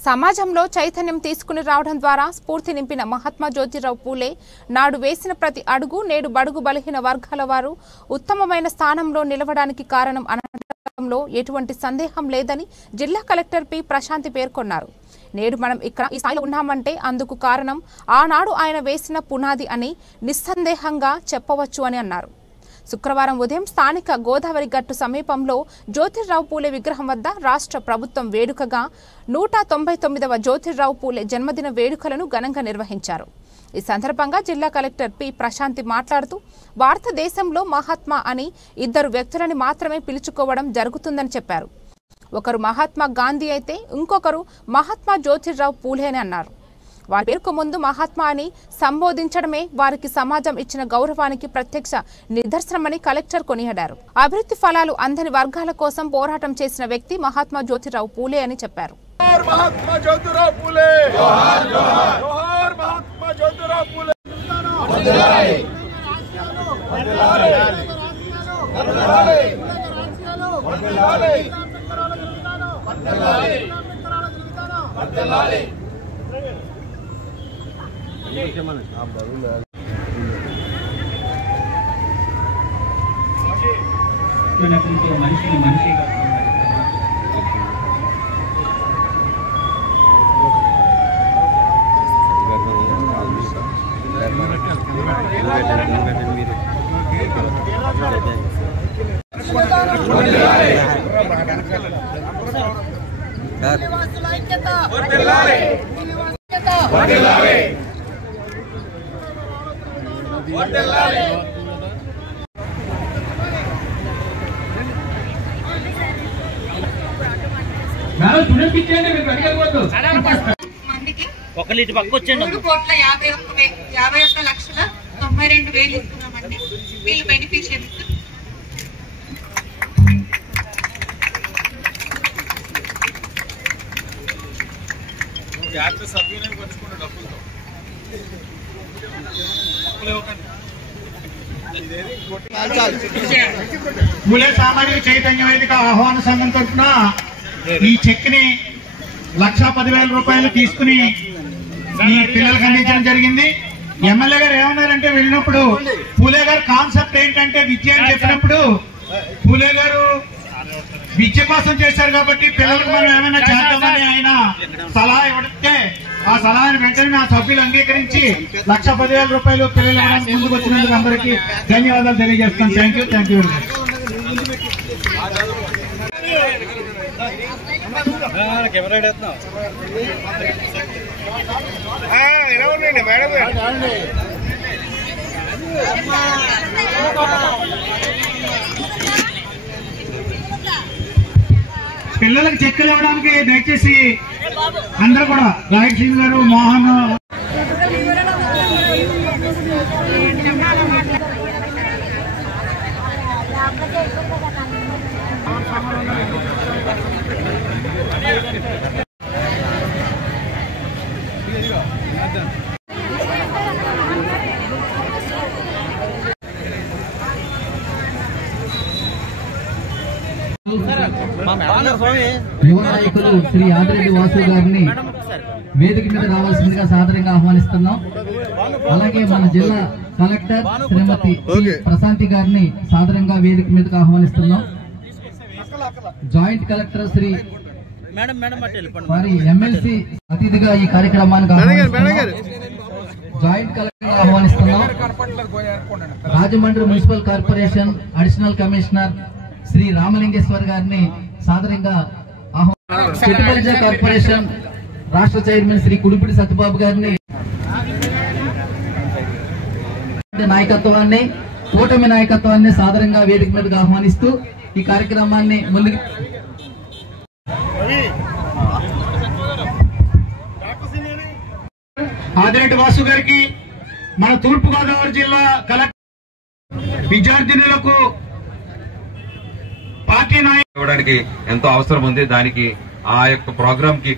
సమాజంలో చైతన్యం తీసుకుని రావడం ద్వారా స్ఫూర్తి నింపిన మహాత్మా జ్యోతిరావు పూలే నాడు వేసిన ప్రతి అడుగు నేడు బడుగు బలహీన వర్గాల వారు ఉత్తమమైన స్థానంలో నిలవడానికి కారణం అనడంలో ఎటువంటి సందేహం లేదని జిల్లా కలెక్టర్ పి ప్రశాంతి పేర్కొన్నారు. నేడు మనం ఇక్కడ ఈ స్థాయిలో ఉన్నామంటే అందుకు కారణం ఆనాడు ఆయన వేసిన పునాది అని నిస్సందేహంగా చెప్పవచ్చు అని అన్నారు. శుక్రవారం ఉదయం స్థానిక గోదావరి గట్టు సమీపంలో జ్యోతిరావు పూలే విగ్రహం వద్ద రాష్ట్ర ప్రభుత్వం వేడుకగా 199వ జ్యోతిరావు పూలే జన్మదిన వేడుకలను ఘనంగా నిర్వహించారు. ఈ సందర్భంగా జిల్లా కలెక్టర్ పి ప్రశాంతి మాట్లాడుతూ భారతదేశంలో మహాత్మా అని ఇద్దరు వ్యక్తులని మాత్రమే పిలుచుకోవడం జరుగుతుందని చెప్పారు. ఒకరు మహాత్మా గాంధీ అయితే ఇంకొకరు మహాత్మా జ్యోతిరావు పూలే అని అన్నారు. వారి పేరుకు ముందు మహాత్మా అని సంబోధించడమే వారికి సమాజం ఇచ్చిన గౌరవానికి ప్రత్యక్ష నిదర్శనమని కలెక్టర్ కొనియాడారు. అభివృద్ధి ఫలాలు అందని వర్గాల కోసం పోరాటం చేసిన వ్యక్తి మహాత్మా జ్యోతిరావు పూలే అని చెప్పారు. మందికి 3,51,51,92,000 ఇస్తున్నామండి. వీళ్ళు బెనిఫిషియరీస్. పూలే సామాజిక చైతన్య వేదిక ఆహ్వాన సంఘం తరఫున ఈ చెక్ ని 1,10,000 రూపాయలు తీసుకుని ఈ పిల్లలకు అందించడం జరిగింది. ఎమ్మెల్యే గారు ఏమన్నారంటే వెళ్ళినప్పుడు పూలే గారు కాన్సెప్ట్ ఏంటంటే విద్య అని చెప్పినప్పుడు పూలే గారు విద్య కోసం చేశారు కాబట్టి పిల్లలకు మనం ఏమైనా చేద్దామని ఆయన సలహా ఇవ్వడంటే ఆ సలహాని వెంటనే మా సభ్యులు అంగీకరించి 1,10,000 రూపాయలు పిల్లలు ఇవ్వడానికి ముందుకు వచ్చినందుకు అందరికీ ధన్యవాదాలు తెలియజేస్తాను. థ్యాంక్ యూ వెరీ పిల్లలకు చెక్కులు ఇవ్వడానికి దయచేసి అందరూ కూడా రాయట్ సింగ్ గారు, మోహన్ యువ నాయకులు శ్రీ ఆదిరెడ్డి వాసు గారిని వేదిక మీద రావాల్సిందిగా సాదరంగా ఆహ్వానిస్తున్నాం. అలాగే మన జిల్లా కలెక్టర్ శ్రీమతి ప్రశాంతి గారిని సాదరంగా వేదిక మీదకి ఆహ్వానిస్తున్నాం. జాయింట్ కలెక్టర్ శ్రీ ఎమ్మెల్సీ అతిథిగా ఈ కార్యక్రమానికి జాయింట్ కలెక్టర్ ఆహ్వానిస్తున్నాం. Rajahmundry municipal corporation additional commissioner Shri Ramalingeshwar గారిని సాదరంగా ఆహ్వానిస్తున్నాం. కార్పొరేషన్ రాష్ట్ర చైర్మన్ శ్రీ కుడిపిడి సత్యబాబు గారిని నాయకత్వాన్ని కూటమి నాయకత్వాన్ని సాదరంగా వేదిక మీదకి ఆహ్వానిస్తూ ఈ కార్యక్రమాన్ని ముందుకు ఆదిరెడ్డి వాసు గారికి మన తూర్పు గోదావరి జిల్లా కలెక్టర్ విద్యార్థినులకు పార్టీ నాయకుడానికి ఎంతో అవసరం ఉంది. దానికి ఆ యొక్క ప్రోగ్రామ్ కి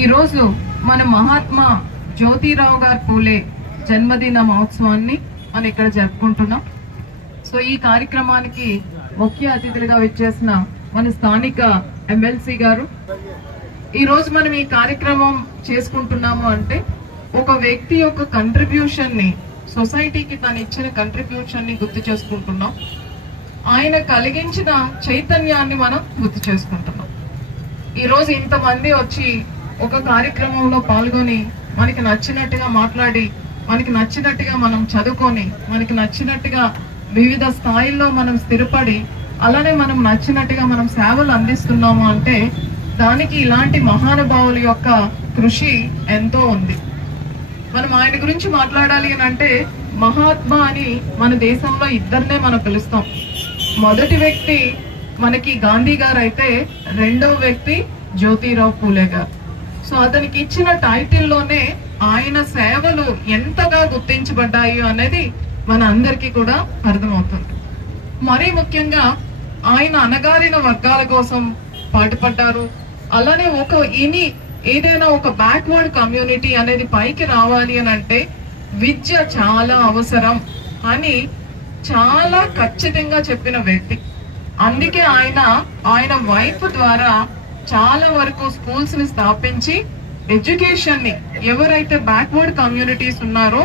ఈ రోజు మన మహాత్మా జ్యోతిరావు గారు పూలే జన్మదిన మహోత్సవాన్ని మనం ఇక్కడ జరుపుకుంటున్నాం. సో ఈ కార్యక్రమానికి ముఖ్య అతిథులుగా విచ్చేసిన మన స్థానిక ఎమ్మెల్సీ గారు ఈ రోజు మనం ఈ కార్యక్రమం చేసుకుంటున్నాము అంటే ఒక వ్యక్తి యొక్క కంట్రిబ్యూషన్ ని, సొసైటీకి తను ఇచ్చిన కంట్రిబ్యూషన్ ని గుర్తు చేసుకుంటున్నాం. ఆయన కలిగించిన చైతన్యాన్ని మనం గుర్తు చేసుకుంటున్నాం. ఈ రోజు ఇంతమంది వచ్చి ఒక కార్యక్రమంలో పాల్గొని మనకి నచ్చినట్టుగా మాట్లాడి, మనకి నచ్చినట్టుగా మనం చదువుకొని, మనకి నచ్చినట్టుగా వివిధ స్థాయిల్లో మనం స్థిరపడి, అలానే మనం నచ్చినట్టుగా మనం సేవలు అందిస్తున్నాము అంటే దానికి ఇలాంటి మహానుభావుల యొక్క కృషి ఎంతో ఉంది. మనం ఆయన గురించి మాట్లాడాలి అని అంటే మహాత్మా అని మన దేశంలో ఇద్దరినే మనం పిలుస్తాం. మొదటి వ్యక్తి మనకి గాంధీ గారు అయితే రెండవ వ్యక్తి జ్యోతిరావు పూలే గారు. సో అతనికి ఇచ్చిన టైటిల్లోనే ఆయన సేవలు ఎంతగా గుర్తించబడ్డాయి అనేది మన అందరికీ కూడా అర్థమవుతుంది. మరీ ముఖ్యంగా ఆయన అణగారిన వర్గాల కోసం పాటుపడ్డారు. అలానే ఏదైనా ఒక బ్యాక్వర్డ్ కమ్యూనిటీ అనేది పైకి రావాలి అని అంటే విద్య చాలా అవసరం అని చాలా ఖచ్చితంగా చెప్పిన వ్యక్తి. అందుకే ఆయన వైఫ్ ద్వారా చాలా వరకు స్కూల్స్ ని స్థాపించి ఎడ్యుకేషన్ ని, ఎవరైతే బ్యాక్వర్డ్ కమ్యూనిటీస్ ఉన్నారో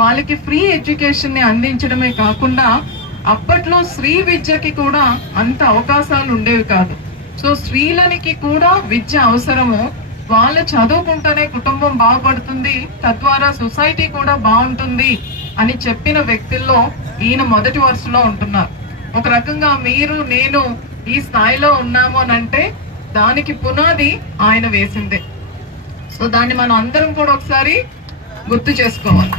వాళ్ళకి ఫ్రీ ఎడ్యుకేషన్ ని అందించడమే కాకుండా అప్పట్లో స్త్రీ విద్యకి కూడా అంత అవకాశాలు ఉండేవి కాదు. సో స్త్రీలకి కూడా విద్య అవసరము. వాళ్ళు చదువుకుంటేనే కుటుంబం బాగుపడుతుంది, తద్వారా సొసైటీ కూడా బాగుంటుంది అని చెప్పిన వ్యక్తుల్లో ఈయన మొదటి వరుసలో ఉంటున్నారు. ఒక రకంగా మీరు నేను ఈ స్థాయిలో ఉన్నాము అని అంటే దానికి పునాది ఆయన వేసిందే. సో దాన్ని మనం అందరం కూడా ఒకసారి గుర్తు చేసుకోవాలి.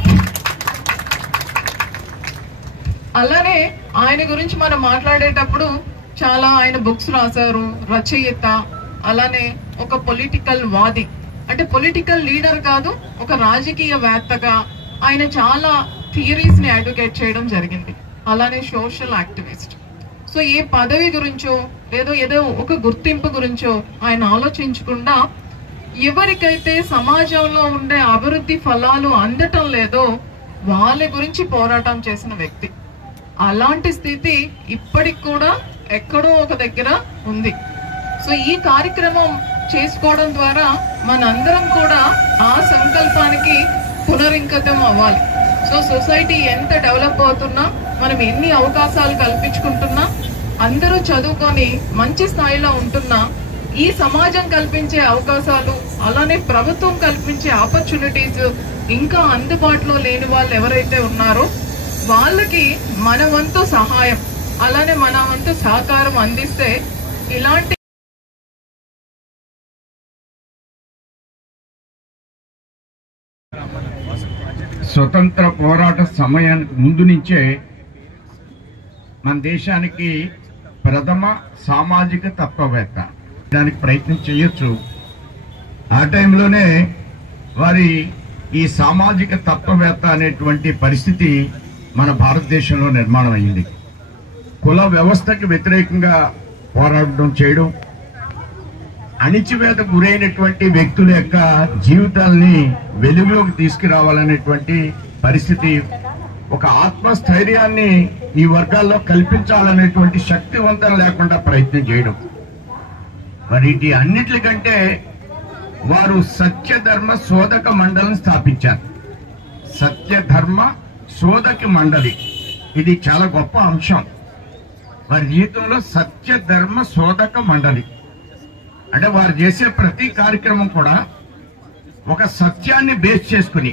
అలానే ఆయన గురించి మనం మాట్లాడేటప్పుడు చాలా ఆయన బుక్స్ రాశారు, రచయిత, అలానే ఒక పొలిటికల్ వాది, అంటే పొలిటికల్ లీడర్ కాదు, ఒక రాజకీయవేత్తగా ఆయన చాలా థియరీస్ ని అడ్వకేట్ చేయడం జరిగింది. అలానే సోషల్ యాక్టివిస్ట్. సో ఏ పదవి గురించో ఏదో ఒక గుర్తింపు గురించో ఆయన ఆలోచించకుండా ఎవరికైతే సమాజంలో ఉండే అభివృద్ధి ఫలాలు అందటం లేదో వాళ్ళ గురించి పోరాటం చేసిన వ్యక్తి. అలాంటి స్థితి ఇప్పటికి కూడా ఎక్కడో ఒక దగ్గర ఉంది. సో ఈ కార్యక్రమం చేసుకోవడం ద్వారా మనందరం కూడా ఆ సంకల్పానికి పునరింకితం అవ్వాలి. సో సొసైటీ ఎంత డెవలప్ అవుతున్నా, మనం ఎన్ని అవకాశాలు కల్పించుకుంటున్నా, అందరూ చదువుకొని మంచి స్థాయిలో ఉంటున్నా, ఈ సమాజం కల్పించే అవకాశాలు, అలానే ప్రభుత్వం కల్పించే ఆపర్చునిటీస్ ఇంకా అందుబాటులో లేని వాళ్ళు ఎవరైతే ఉన్నారో వాళ్ళకి మన వంతు సహాయం, అలానే మన వంతు సహకారం అందిస్తే ఇలాంటి స్వతంత్ర పోరాట సమయానికి ముందు నుంచే మన దేశానికి ప్రథమ సామాజిక తత్వవేత్త దానికి ప్రయత్నం చేయొచ్చు. ఆ టైంలోనే వారి ఈ సామాజిక తత్వవేత్త అనేటువంటి పరిస్థితి మన భారతదేశంలో నిర్మాణం అయింది. కుల వ్యవస్థకి వ్యతిరేకంగా పోరాటం చేయడం, అణిచివేత గురైనటువంటి వ్యక్తుల యొక్క జీవితాల్ని వెలుగులోకి తీసుకురావాలనేటువంటి పరిస్థితి, ఒక ఆత్మస్థైర్యాన్ని ఈ వర్గాల్లో కల్పించాలనేటువంటి శక్తివంతం లేకుండా ప్రయత్నం చేయడం. మరి వీటి అన్నిటికంటే వారు సత్యధర్మ శోధక మండలిని స్థాపించారు. సత్యధర్మ శోధక మండలి, ఇది చాలా గొప్ప అంశం వారి జీవితంలో. సత్యధర్మ శోధక మండలి అంటే వారు చేసే ప్రతి కార్యక్రమం కూడా ఒక సత్యాన్ని బేస్ చేసుకుని,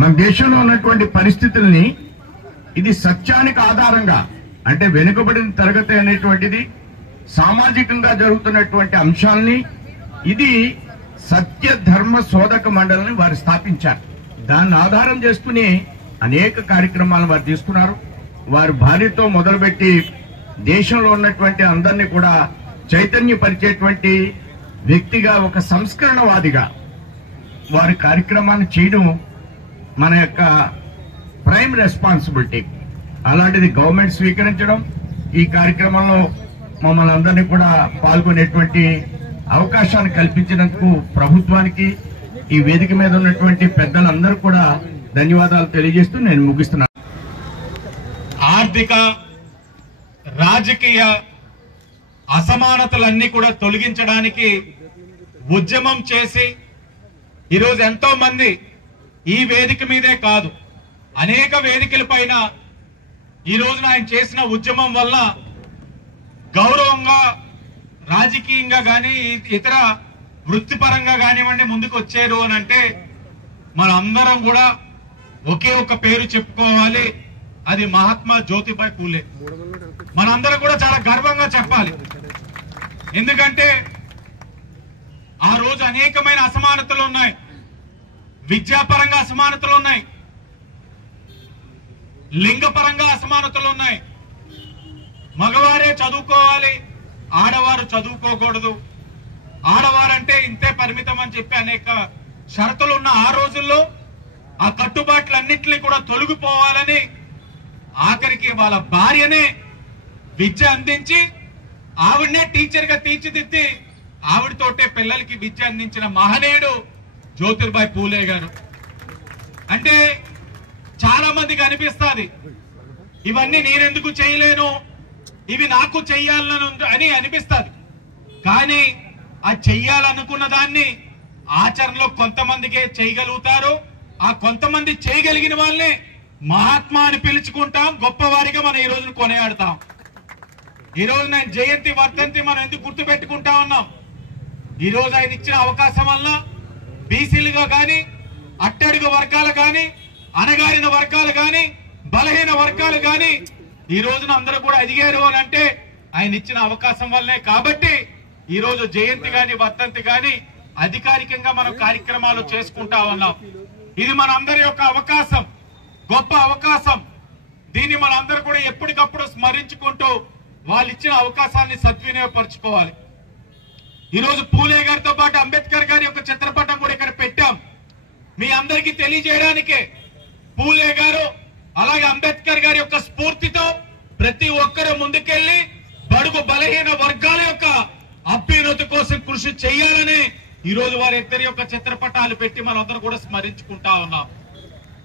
మన దేశంలో ఉన్నటువంటి పరిస్థితుల్ని ఇది సత్యానికి ఆధారంగా, అంటే వెనుకబడిన తరగతి అనేటువంటిది సామాజికంగా జరుగుతున్నటువంటి అంశాలని, ఇది సత్య ధర్మ శోధక మండలిని వారు స్థాపించారు. దాన్ని ఆధారం చేసుకుని అనేక కార్యక్రమాలను వారు తీసుకున్నారు. వారి భార్యతో మొదలుపెట్టి దేశంలో ఉన్నటువంటి అందరినీ కూడా చైతన్యపరిచేటువంటి వ్యక్తిగా, ఒక సంస్కరణవాదిగా వారి కార్యక్రమాన్ని చేయడం మన యొక్క ప్రైమ్ రెస్పాన్సిబిలిటీ. అలాంటిది గవర్నమెంట్ స్వీకరించడం, ఈ కార్యక్రమంలో మమ్మల్ని అందరినీ కూడా పాల్గొనేటువంటి అవకాశాన్ని కల్పించినందుకు ప్రభుత్వానికి, ఈ వేదిక మీద ఉన్నటువంటి పెద్దలందరూ కూడా ధన్యవాదాలు తెలియజేస్తూ నేను ముగిస్తున్నాను. ఆర్థిక రాజకీయ అసమానతలన్నీ కూడా తొలగించడానికి ఉద్యమం చేసి ఈరోజు ఎంతో మంది ఈ వేదిక మీదే కాదు అనేక వేదికల పైన ఈ రోజున ఆయన చేసిన ఉద్యమం వల్ల గౌరవంగా రాజకీయంగా కానీ ఇతర వృత్తిపరంగా కానివ్వండి ముందుకు వచ్చారు అని అంటే మనందరం కూడా ఒకే ఒక పేరు చెప్పుకోవాలి, అది మహాత్మా జ్యోతిబాయ్ పూలే. మనందరం కూడా చాలా గర్వంగా చెప్పాలి. ఎందుకంటే ఆ రోజు అనేకమైన అసమానతలు ఉన్నాయి, విద్యాపరంగా అసమానతలు ఉన్నాయి, లింగపరంగా అసమానతలు ఉన్నాయి. మగవారే చదువుకోవాలి, ఆడవారు చదువుకోకూడదు, ఆడవారంటే ఇంతే పరిమితం అని చెప్పి అనేక షరతులు ఉన్న ఆ రోజుల్లో ఆ కట్టుబాట్లన్నింటినీ కూడా తొలగిపోవాలని ఆఖరికి వాళ్ళ భార్యనే విద్య అందించి ఆవిడనే టీచర్ గా తీర్చిదిద్ది ఆవిడతోటే పిల్లలకి విద్య అందించిన మహనీయుడు జ్యోతిబాయ్ పూలే గారు. అంటే చాలా మందికి అనిపిస్తుంది ఇవన్నీ నేనెందుకు చేయలేను, ఇవి నాకు చెయ్యాలని అని అనిపిస్తుంది. కానీ ఆ చెయ్యాలనుకున్న దాన్ని ఆచరణలో కొంతమందికే చేయగలుగుతారు. ఆ కొంతమంది చేయగలిగిన వాళ్ళని మహాత్మా అని పిలుచుకుంటాం, గొప్పవారిగా మనం ఈ రోజున కొనియాడతాం. ఈ రోజు నేను జయంతి వర్ధంతి మనం ఎందుకు గుర్తు పెట్టుకుంటా ఉన్నాం? ఈ రోజు ఆయన ఇచ్చిన అవకాశం వల్ల బీసీలుగా కానీ, అట్టడుగు వర్గాలు కానీ, అణగారిన వర్గాలు కానీ, బలహీన వర్గాలు కానీ ఈ రోజున అందరూ కూడా ఎదిగారు అని అంటే ఆయన ఇచ్చిన అవకాశం వల్లనే. కాబట్టి ఈ రోజు జయంతి గాని వర్ధంతి గాని అధికారికంగా మనం కార్యక్రమాలు చేసుకుంటా ఉన్నాం. ఇది మన అందరి యొక్క అవకాశం, గొప్ప అవకాశం. దీన్ని మనందరూ కూడా ఎప్పటికప్పుడు స్మరించుకుంటూ వాళ్ళు ఇచ్చిన అవకాశాన్ని సద్వినియోగపరచుకోవాలి. ఈ రోజు పూలే గారితో పాటు అంబేద్కర్ గారి యొక్క చిత్రపటం కూడా ఇక్కడ పెట్టాం మీ అందరికీ తెలియజేయడానికే. పూలే గారు అలాగే అంబేద్కర్ గారి యొక్క స్ఫూర్తితో ప్రతి ఒక్కరూ ముందుకెళ్లి బడుగు బలహీన వర్గాల యొక్క అభ్యున్నతి కోసం కృషి చేయాలని ఈ రోజు వారిద్దరి యొక్క చిత్రపటాలు పెట్టి మనందరూ కూడా స్మరించుకుంటా ఉన్నాం.